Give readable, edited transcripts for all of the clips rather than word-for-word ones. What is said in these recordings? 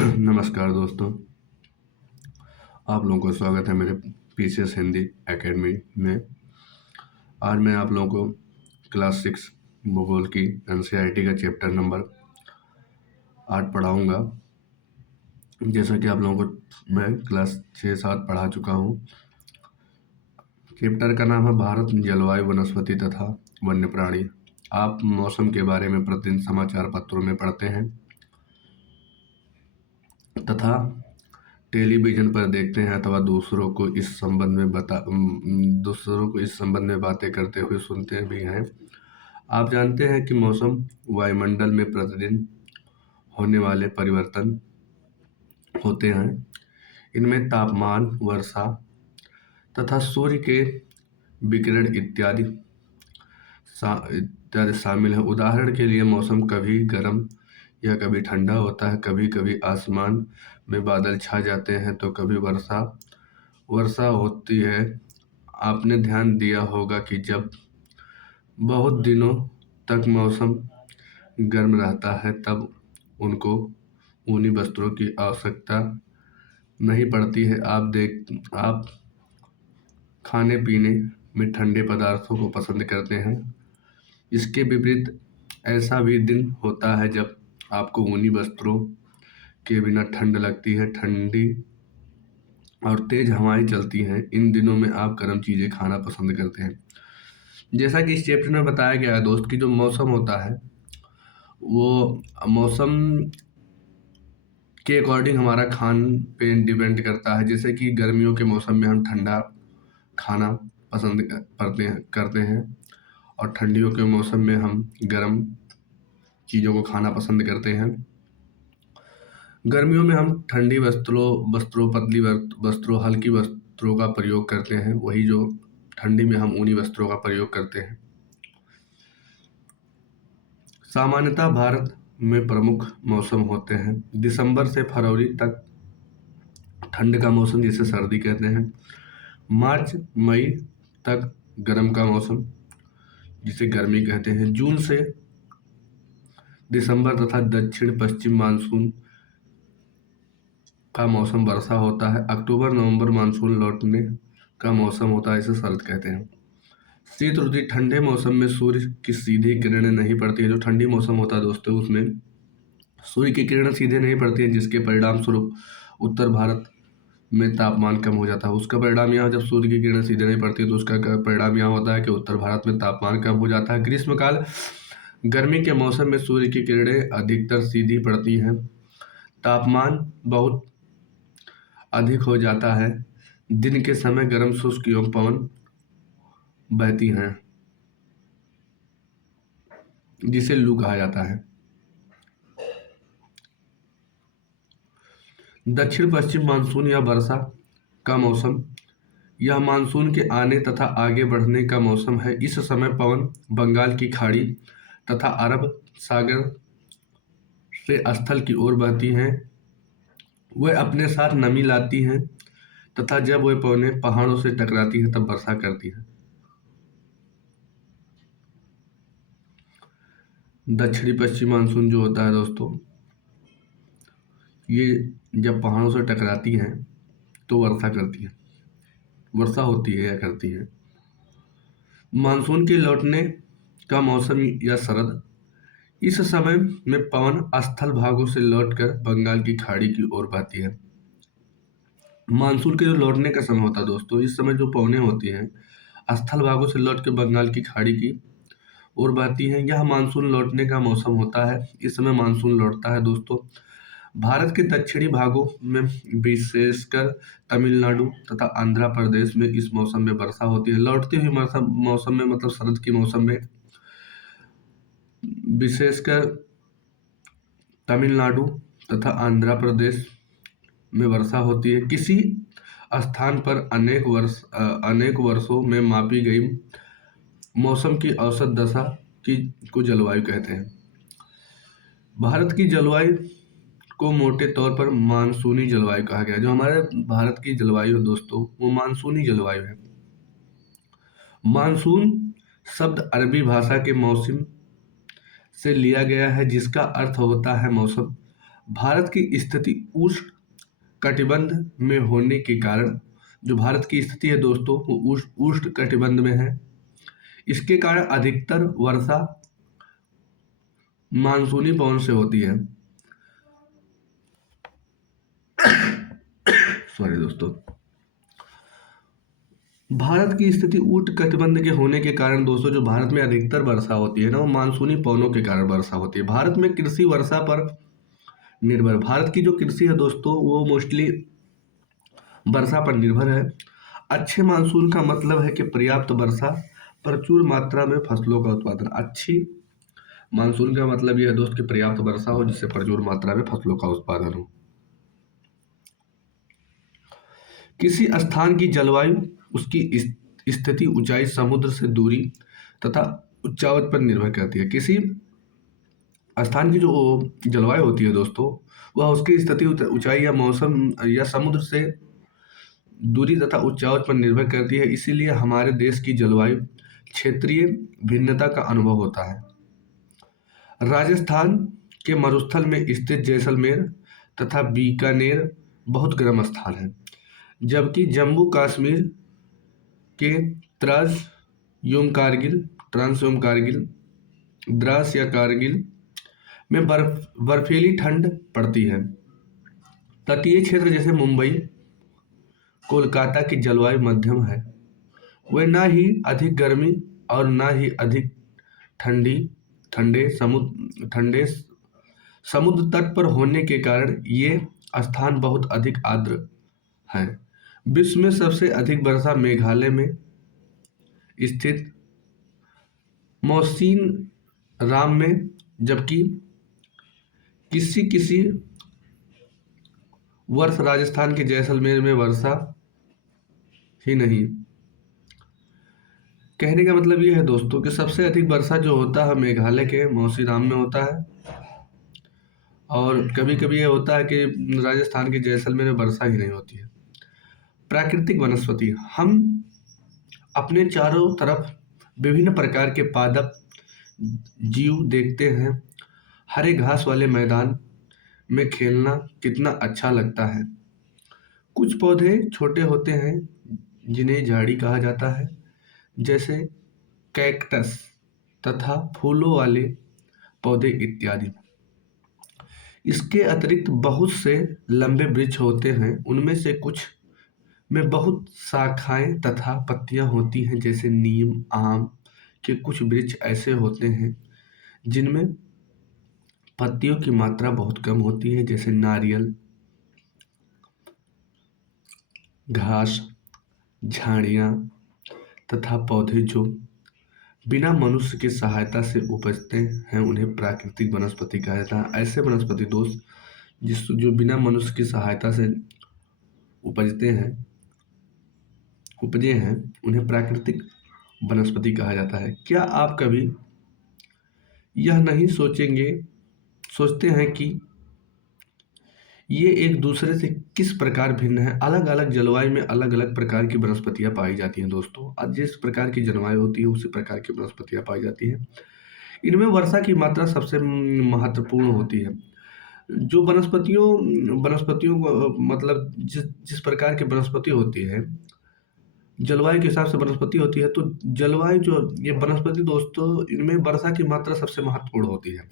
नमस्कार दोस्तों, आप लोगों का स्वागत है मेरे पीसीएस हिंदी एकेडमी में। आज मैं आप लोगों को क्लास 6 भूगोल की एनसीईआरटी का चैप्टर नंबर 8 पढ़ाऊंगा। जैसा कि आप लोगों को मैं क्लास 6-7 पढ़ा चुका हूं। चैप्टर का नाम है भारत, जलवायु, वनस्पति तथा वन्य प्राणी। आप मौसम के बारे में प्रतिदिन समाचार पत्रों में पढ़ते हैं तथा टेलीविजन पर देखते हैं अथवा दूसरों को इस संबंध में बातें करते हुए सुनते भी हैं। आप जानते हैं कि मौसम वायुमंडल में प्रतिदिन होने वाले परिवर्तन होते हैं। इनमें तापमान, वर्षा तथा सूर्य के विकिरण इत्यादि शामिल है। उदाहरण के लिए मौसम कभी गर्म या कभी ठंडा होता है। कभी कभी आसमान में बादल छा जाते हैं तो कभी वर्षा होती है। आपने ध्यान दिया होगा कि जब बहुत दिनों तक मौसम गर्म रहता है तब उनको ऊनी वस्त्रों की आवश्यकता नहीं पड़ती है। आप खाने पीने में ठंडे पदार्थों को पसंद करते हैं। इसके विपरीत ऐसा भी दिन होता है जब आपको ऊनी वस्त्रों के बिना ठंड लगती है। ठंडी और तेज हवाएं चलती हैं। इन दिनों में आप गर्म चीजें खाना पसंद करते हैं। जैसा कि इस चैप्टर में बताया गया है दोस्त, कि जो मौसम होता है वो मौसम के अकॉर्डिंग हमारा खान पे डिपेंड करता है। जैसे कि गर्मियों के मौसम में हम ठंडा खाना पसंद करते हैं और ठंडियों के मौसम में हम गर्म चीज़ों को खाना पसंद करते हैं। गर्मियों में हम ठंडी वस्त्रों, पतली वस्त्रों, हल्की वस्त्रों का प्रयोग करते हैं, वही जो ठंडी में हम ऊनी वस्त्रों का प्रयोग करते हैं। सामान्यतः भारत में प्रमुख मौसम होते हैं। दिसंबर से फरवरी तक ठंड का मौसम, जिसे सर्दी कहते हैं। मार्च मई तक गर्म का मौसम, जिसे गर्मी कहते हैं। जून से दिसंबर तथा दक्षिण पश्चिम मानसून का मौसम वर्षा होता है। अक्टूबर नवंबर मानसून लौटने का मौसम होता है, इसे शरद कहते हैं। शीत ऋतु, ठंडे मौसम में सूर्य की सीधी किरणें नहीं पड़ती है। जो ठंडी मौसम होता है दोस्तों, उसमें सूर्य की किरणें सीधे नहीं पड़ती हैं, जिसके परिणाम स्वरूप उत्तर भारत में तापमान कम हो जाता है। उसका परिणाम यहाँ, जब सूर्य की किरणें सीधे नहीं पड़ती तो उसका परिणाम यहाँ होता है कि उत्तर भारत में तापमान कम हो जाता है। ग्रीष्मकाल, गर्मी के मौसम में सूर्य की किरणें अधिकतर सीधी पड़ती हैं। तापमान बहुत अधिक हो जाता है। दिन के समय गर्म शुष्क एवं पवन बहती हैं, जिसे लू कहा जाता है। दक्षिण पश्चिम मानसून या वर्षा का मौसम, यह मानसून के आने तथा आगे बढ़ने का मौसम है। इस समय पवन बंगाल की खाड़ी तथा अरब सागर से स्थल की ओर बहती हैं। वे अपने साथ नमी लाती हैं तथा जब वे पवनें पहाड़ों से टकराती हैं तब वर्षा करती है। दक्षिणी पश्चिम मानसून जो होता है दोस्तों, ये जब पहाड़ों से टकराती हैं तो वर्षा करती है, वर्षा होती है या करती है। मानसून के लौटने का मौसम या शरद, इस समय में पवन स्थल भागों से लौटकर बंगाल की खाड़ी की ओर बहती है। मानसून के जो लौटने का समय होता है दोस्तों, इस समय जो पवनें होती हैं स्थल भागों से लौट के बंगाल की खाड़ी की ओर बहती हैं। यह मानसून लौटने का मौसम होता है। इस समय मानसून लौटता है दोस्तों। भारत के दक्षिणी भागों में, विशेषकर तमिलनाडु तथा आंध्र प्रदेश में इस मौसम में वर्षा होती है। लौटती हुई मौसम में, मतलब शरद के मौसम में, विशेषकर तमिलनाडु तथा आंध्र प्रदेश में वर्षा होती है। किसी स्थान पर अनेक वर्षों में मापी गई मौसम की औसत दशा को जलवायु कहते हैं। भारत की जलवायु को मोटे तौर पर मानसूनी जलवायु कहा गया है। जो हमारे भारत की जलवायु है दोस्तों, वो मानसूनी जलवायु है। मानसून शब्द अरबी भाषा के मौसम से लिया गया है, जिसका अर्थ होता है मौसम। भारत की स्थिति उष्ण कटिबंध में होने के कारण, जो भारत की स्थिति है दोस्तों वो उष्ण कटिबंध में है। इसके कारण अधिकतर वर्षा मानसूनी पवन से होती है। सॉरी दोस्तों। भारत की स्थिति उष्ण कटिबंध के होने के कारण दोस्तों, जो भारत में अधिकतर वर्षा होती है ना, वो मानसूनी पवनों के कारण वर्षा होती है। भारत में कृषि वर्षा पर निर्भर, भारत की जो कृषि है दोस्तों वो मोस्टली वर्षा पर निर्भर है। अच्छे मानसून का मतलब है कि पर्याप्त वर्षा, प्रचुर मात्रा में फसलों का उत्पादन। अच्छी मानसून का मतलब यह है दोस्त कि पर्याप्त वर्षा हो जिससे प्रचुर मात्रा में फसलों का उत्पादन हो। किसी स्थान की जलवायु उसकी स्थिति, ऊंचाई, समुद्र से दूरी तथा उच्चावच पर निर्भर करती है। किसी स्थान की जो जलवायु होती है दोस्तों, वह उसकी स्थिति, ऊंचाई या मौसम या समुद्र से दूरी तथा उच्चावच पर निर्भर करती है। इसीलिए हमारे देश की जलवायु क्षेत्रीय भिन्नता का अनुभव होता है। राजस्थान के मरुस्थल में स्थित जैसलमेर तथा बीकानेर बहुत गर्म स्थान है, जबकि जम्मू कश्मीर के त्रास योम कारगिल, ट्रांस योम कारगिल, द्रास या कारगिल में बर्फीली ठंड पड़ती है। तटीय क्षेत्र जैसे मुंबई, कोलकाता की जलवायु मध्यम है। वे ना ही अधिक गर्मी और ना ही अधिक ठंडी ठंडे समुद्र तट पर होने के कारण ये स्थान बहुत अधिक आर्द्र हैं। विश्व में सबसे अधिक वर्षा मेघालय में स्थित मौसिन राम में, जबकि किसी किसी वर्ष राजस्थान के जैसलमेर में वर्षा ही नहीं। कहने का मतलब ये है दोस्तों कि सबसे अधिक वर्षा जो होता है मेघालय के मौसीराम में होता है, और कभी कभी ये होता है कि राजस्थान के जैसलमेर में वर्षा ही नहीं होती है। प्राकृतिक वनस्पति, हम अपने चारों तरफ विभिन्न प्रकार के पादप जीव देखते हैं। हरे घास वाले मैदान में खेलना कितना अच्छा लगता है। कुछ पौधे छोटे होते हैं जिन्हें झाड़ी कहा जाता है, जैसे कैक्टस तथा फूलों वाले पौधे इत्यादि। इसके अतिरिक्त बहुत से लंबे वृक्ष होते हैं, उनमें से कुछ में बहुत शाखाएं तथा पत्तियां होती हैं, जैसे नीम, आम के कुछ वृक्ष ऐसे होते हैं जिनमें पत्तियों की मात्रा बहुत कम होती है, जैसे नारियल, घास, झाड़ियाँ तथा पौधे जो बिना मनुष्य की सहायता से उपजते हैं उन्हें प्राकृतिक वनस्पति कहा जाता है। ऐसे वनस्पति दोस्त जो बिना मनुष्य की सहायता से उपजे हैं उन्हें प्राकृतिक वनस्पति कहा जाता है। क्या आप कभी यह नहीं सोचते हैं कि ये एक दूसरे से किस प्रकार भिन्न है? अलग अलग जलवायु में अलग अलग प्रकार की वनस्पतियां पाई जाती हैं दोस्तों। और जिस प्रकार की जलवायु होती है उसी प्रकार की वनस्पतियां पाई जाती हैं। इनमें वर्षा की मात्रा सबसे महत्वपूर्ण होती है। जो वनस्पतियों को मतलब जिस प्रकार की वनस्पति होती है, जलवायु के हिसाब से वनस्पति होती है, तो जलवायु जो ये वनस्पति दोस्तों, इनमें वर्षा की मात्रा सबसे महत्वपूर्ण होती है।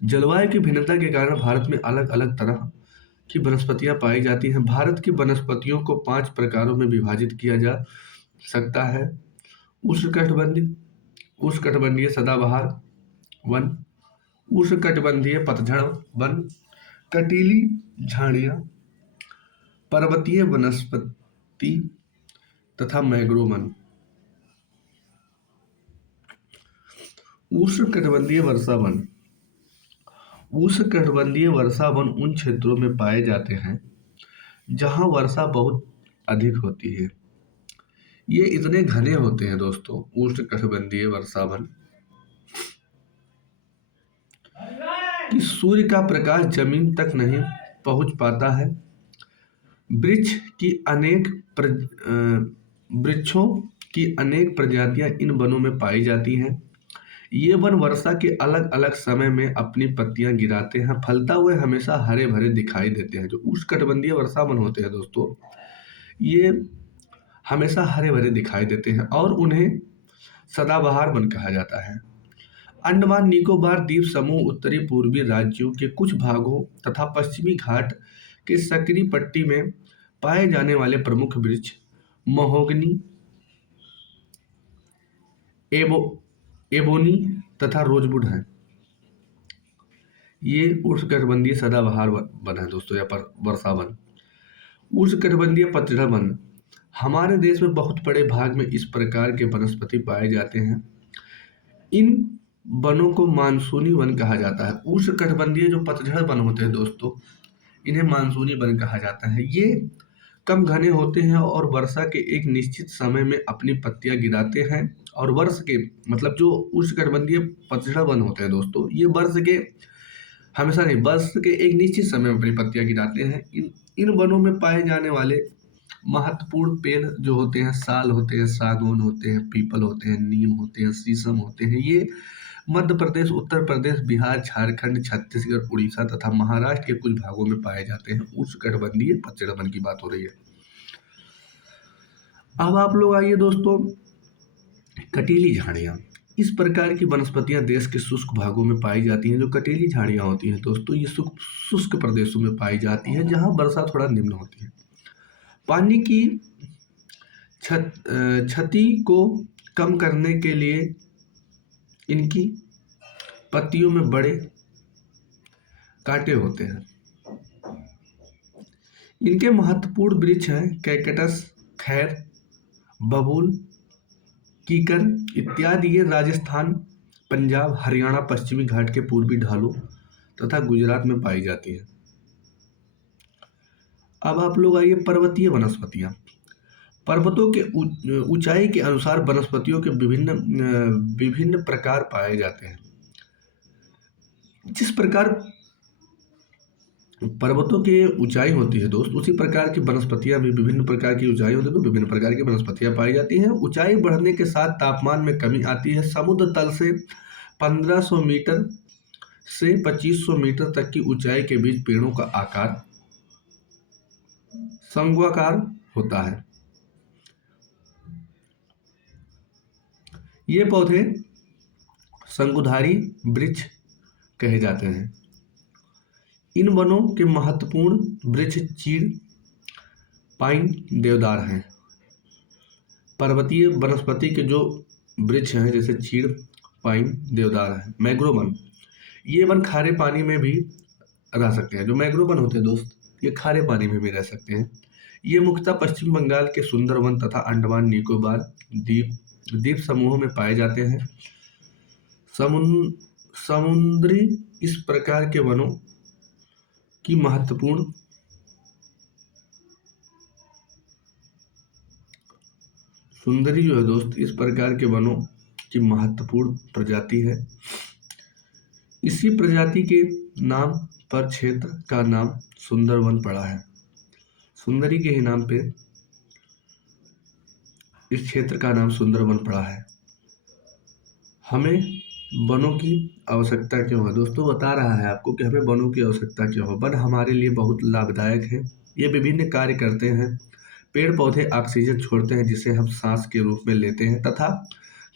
जलवायु की भिन्नता के कारण भारत में अलग अलग तरह की वनस्पतियां पाई जाती हैं। भारत की वनस्पतियों को 5 प्रकारों में विभाजित किया जा सकता है। उष्णकटिबंधीय सदाबहार वन, उष्णकटिबंधीय पतझड़ वन, कटीली झाड़ियाँ, पर्वतीय वनस्पति तथा मैंग्रोव वन। उष्णकटिबंधीय वर्षा वन, उष्णकटिबंधीय वर्षा वन उन क्षेत्रों में पाए जाते हैं जहां वर्षा बहुत अधिक होती है। ये इतने घने होते हैं दोस्तों उष्णकटिबंधीय वर्षा वन कि सूर्य का प्रकाश जमीन तक नहीं पहुंच पाता है। वृक्षों की अनेक प्रजातियां इन वनों में पाई जाती हैं। ये वन वर्षा के अलग अलग समय में अपनी पत्तियां गिराते हैं, फलता हुए हमेशा हरे भरे दिखाई देते हैं। जो उष्णकटिबंधीय वर्षा वन होते हैं दोस्तों, ये हमेशा हरे भरे दिखाई देते हैं और उन्हें सदाबहार वन कहा जाता है। अंडमान निकोबार द्वीप समूह उत्तरी पूर्वी राज्यों के कुछ भागों तथा पश्चिमी घाट के सकरी पट्टी में पाए जाने वाले प्रमुख वृक्ष महोगनी, एबो एबोनी तथा रोजवुड हैं। ये उष्णकटिबंधीय सदाबहार वन है दोस्तों, या पर वर्षा वन। उष्णकटिबंधीय पतझड़ वन, हमारे देश में बहुत बड़े भाग में इस प्रकार के वनस्पति पाए जाते हैं। इन वनों को मानसूनी वन कहा जाता है। उष्णकटिबंधीय जो पतझड़ वन होते हैं दोस्तों, इन्हें मानसूनी वन कहा जाता है। ये कम घने होते हैं और वर्षा के एक निश्चित समय में अपनी पत्तियां गिराते हैं। और वर्ष के मतलब जो उष्णकटिबंधीय पतझड़ वन होते हैं दोस्तों, ये वर्ष के हमेशा नहीं, वर्ष के एक निश्चित समय में अपनी पत्तियां गिराते हैं। इन वनों में पाए जाने वाले महत्वपूर्ण पेड़ जो होते हैं, साल होते हैं, सागौन होते हैं, पीपल होते हैं, नीम होते हैं, शीशम होते हैं। ये मध्य प्रदेश, उत्तर प्रदेश, बिहार, झारखंड, छत्तीसगढ़, उड़ीसा तथा महाराष्ट्र के कुछ भागों में पाए जाते हैं। उष्णकटिबंधीय पतझड़ वन की बात हो रही है। अब आप लोग आइए दोस्तों, कटीली झाड़ियाँ। इस प्रकार की वनस्पतियां देश के शुष्क भागों में पाई जाती हैं। जो कटीली झाड़ियाँ होती हैं दोस्तों, ये शुष्क प्रदेशों में पाई जाती हैं जहाँ वर्षा थोड़ा निम्न होती है। पानी की क्षति को कम करने के लिए इनकी पत्तियों में बड़े कांटे होते हैं। इनके महत्वपूर्ण वृक्ष हैं कैकटस, खैर, बबूल, कीकर इत्यादि। ये राजस्थान, पंजाब, हरियाणा, पश्चिमी घाट के पूर्वी ढालों तथा गुजरात में पाई जाती है। अब आप लोग आइए पर्वतीय वनस्पतियां। पर्वतों के ऊंचाई के अनुसार वनस्पतियों के विभिन्न प्रकार पाए जाते हैं। जिस प्रकार पर्वतों की ऊंचाई होती है दोस्त, उसी प्रकार की वनस्पतियां भी विभिन्न प्रकार की ऊंचाई होती है तो विभिन्न प्रकार की वनस्पतियां पाई जाती हैं। ऊंचाई बढ़ने के साथ तापमान में कमी आती है। समुद्र तल से 1500 मीटर से 2500 मीटर तक की ऊंचाई के बीच पेड़ों का आकार शंक्वाकार होता है। ये पौधे शंकुधारी वृक्ष कहे जाते हैं। इन वनों के महत्वपूर्ण वृक्ष चीड़, पाइन, देवदार हैं। पर्वतीय वनस्पति के जो वृक्ष हैं जैसे चीड़, पाइन, देवदार हैं। मैंग्रोव वन, ये वन खारे पानी में भी रह सकते हैं। जो मैंग्रोव वन होते हैं दोस्त, ये खारे पानी में भी रह सकते हैं। ये मुख्यतः पश्चिम बंगाल के सुंदरवन तथा अंडमान निकोबार द्वीप समूहों में पाए जाते हैं। समुद्री इस प्रकार के वनों की महत्वपूर्ण सुंदरी जो है दोस्त, इस प्रकार के वनों की महत्वपूर्ण प्रजाति है। इसी प्रजाति के नाम पर क्षेत्र का नाम सुंदरवन पड़ा है। सुंदरी के ही नाम पे इस क्षेत्र का नाम सुंदरवन पड़ा है। हमें वनों की आवश्यकता क्यों है दोस्तों, बता रहा है आपको कि हमें वनों की आवश्यकता क्यों है। वन हमारे लिए बहुत लाभदायक है। ये विभिन्न कार्य करते हैं। पेड़ पौधे ऑक्सीजन छोड़ते हैं जिसे हम सांस के रूप में लेते हैं तथा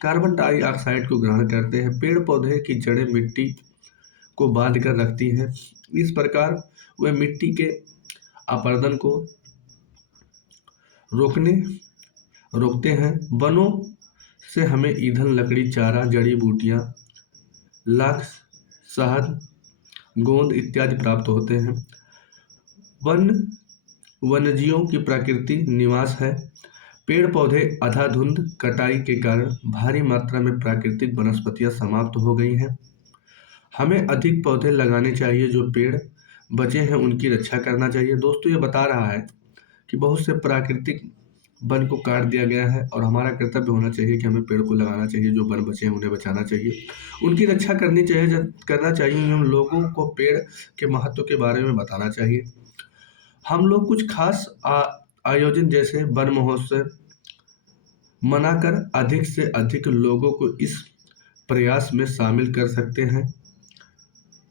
कार्बन डाइऑक्साइड को ग्रहण करते हैं। पेड़ पौधे की जड़ें मिट्टी को बांध कर रखती हैं। इस प्रकार वे मिट्टी के अपरदन को रोकते हैं। वनों से हमें ईंधन, लकड़ी, चारा, जड़ी बूटियां, लाख, शहद, गोंद इत्यादि प्राप्त होते हैं। वन वन्यजीवों की प्राकृतिक निवास है। पेड़ पौधे अंधाधुंध कटाई के कारण भारी मात्रा में प्राकृतिक वनस्पतियां समाप्त हो गई हैं। हमें अधिक पौधे लगाने चाहिए। जो पेड़ बचे हैं उनकी रक्षा करना चाहिए। दोस्तों, ये बता रहा है कि बहुत से प्राकृतिक वन को काट दिया गया है और हमारा कर्तव्य होना चाहिए कि हमें पेड़ को लगाना चाहिए। जो वन बचे हैं उन्हें बचाना चाहिए, उनकी रक्षा करना चाहिए। हम लोगों को पेड़ के महत्व के बारे में बताना चाहिए। हम लोग कुछ खास आयोजन जैसे वन महोत्सव मनाकर अधिक से अधिक लोगों को इस प्रयास में शामिल कर सकते हैं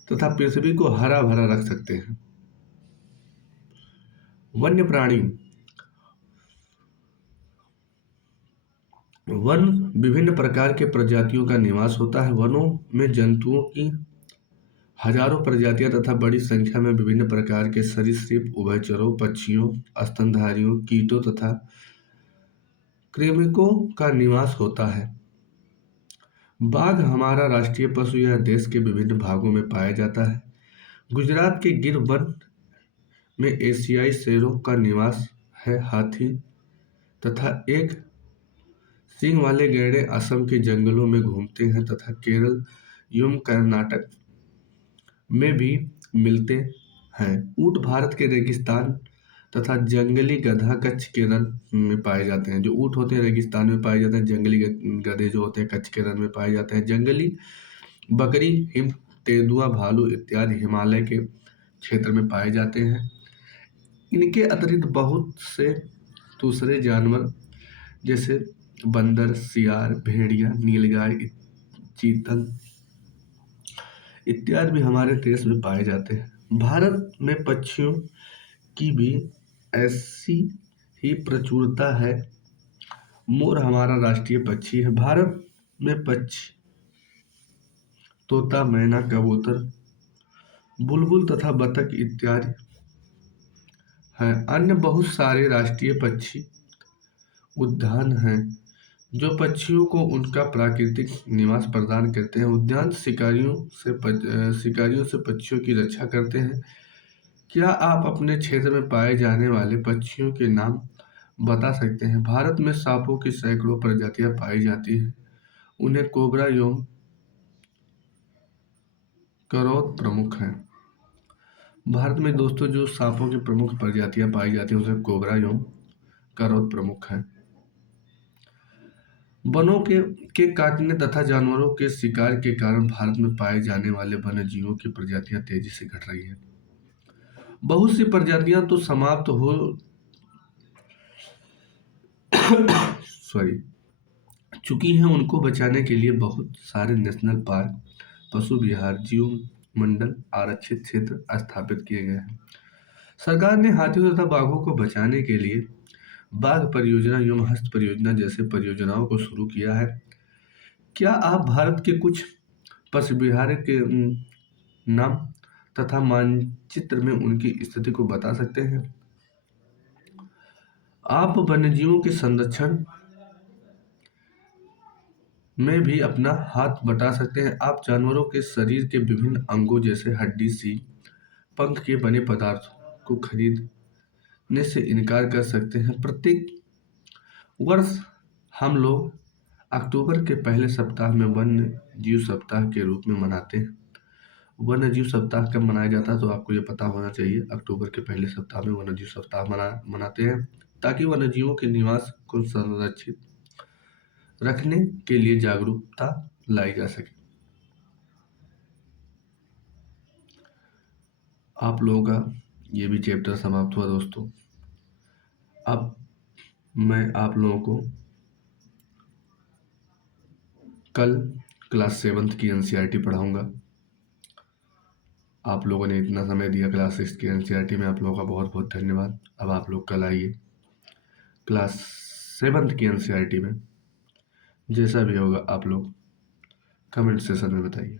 तथा पृथ्वी को हरा भरा रख सकते हैं। वन्य प्राणी। वन विभिन्न प्रकार के प्रजातियों का निवास होता है। वनों में जंतुओं की हजारों प्रजातियां तथा बड़ी संख्या में विभिन्न प्रकार के सरीसृप, उभयचरों, पक्षियों, स्तनधारियों, कीटों तथा कृमिकों का निवास होता है। बाघ हमारा राष्ट्रीय पशु यह देश के विभिन्न भागों में पाया जाता है। गुजरात के गिर वन में एशियाई शेरों का निवास है। हाथी तथा एक सींग वाले गैंडे असम के जंगलों में घूमते हैं तथा केरल एवं कर्नाटक में भी मिलते हैं। ऊंट भारत के रेगिस्तान तथा जंगली गधा कच्छ केरल में पाए जाते हैं। जो ऊंट होते हैं रेगिस्तान में पाए जाते हैं, जंगली गधे जो होते हैं कच्छ केरल में पाए जाते हैं। जंगली बकरी, हिम तेंदुआ, भालू इत्यादि हिमालय के क्षेत्र में पाए जाते हैं। इनके अतिरिक्त बहुत से दूसरे जानवर जैसे बंदर, सियार, भेड़िया, नीलगाय, चीतल इत्यादि भी हमारे देश में पाए जाते हैं। भारत में पक्षियों की भी ऐसी ही प्रचुरता है। मोर हमारा राष्ट्रीय पक्षी है। भारत में पक्षी तोता, मैना, कबूतर, बुलबुल तथा बतख इत्यादि हैं। अन्य बहुत सारे राष्ट्रीय पक्षी उद्यान हैं जो पक्षियों को उनका प्राकृतिक निवास प्रदान करते हैं। उद्यान शिकारियों से पक्षियों की रक्षा करते हैं। क्या आप अपने क्षेत्र में पाए जाने वाले पक्षियों के नाम बता सकते हैं? भारत में सांपों की सैकड़ों प्रजातियां पाई जाती हैं। उन्हें कोबरा एवं करौत प्रमुख हैं। भारत में दोस्तों जो सांपों की प्रमुख प्रजातियां पाई जाती हैं उसमें कोबरा एवं करौत प्रमुख हैं। वनों के काटने तथा जानवरों के शिकार के कारण भारत में पाए जाने वाले वन्य जीवों की प्रजातियां तेजी से घट रही हैं। बहुत सी प्रजातियां तो समाप्त हो सॉरी चुकी हैं। उनको बचाने के लिए बहुत सारे नेशनल पार्क, पशु विहार, जीव मंडल, आरक्षित क्षेत्र स्थापित किए गए हैं। सरकार ने हाथियों तथा बाघों को बचाने के लिए बाघ परियोजना एवं हस्त परियोजना जैसे परियोजनाओं को शुरू किया है। क्या आप भारत के कुछ पशु विहार के नाम तथा मानचित्र में उनकी स्थिति को बता सकते हैं? आप वन्यजीवों के संरक्षण में भी अपना हाथ बटा सकते हैं। आप जानवरों के शरीर के विभिन्न अंगों जैसे हड्डी, सींग, पंख के बने पदार्थों को खरीदने से इनकार कर सकते हैं। प्रत्येक वर्ष हम लोग अक्टूबर के पहले सप्ताह में वन्य जीव सप्ताह के रूप में मनाते हैं। वन्य जीव सप्ताह कब मनाया जाता है तो आपको ये पता होना चाहिए। अक्टूबर के पहले सप्ताह में वन्य जीव सप्ताह मनाते हैं ताकि वन्य जीवों के निवास को संरक्षित रखने के लिए जागरूकता लाई जा सके। आप लोगों का ये भी चैप्टर समाप्त हुआ दोस्तों। अब मैं आप लोगों को कल क्लास 7 की एनसीईआरटी पढ़ाऊंगा। आप लोगों ने इतना समय दिया क्लास 6 की एनसीईआरटी में, आप लोगों का बहुत बहुत धन्यवाद। अब आप लोग कल आइए क्लास 7 की एनसीईआरटी में। जैसा भी होगा आप लोग कमेंट सेशन में बताइए।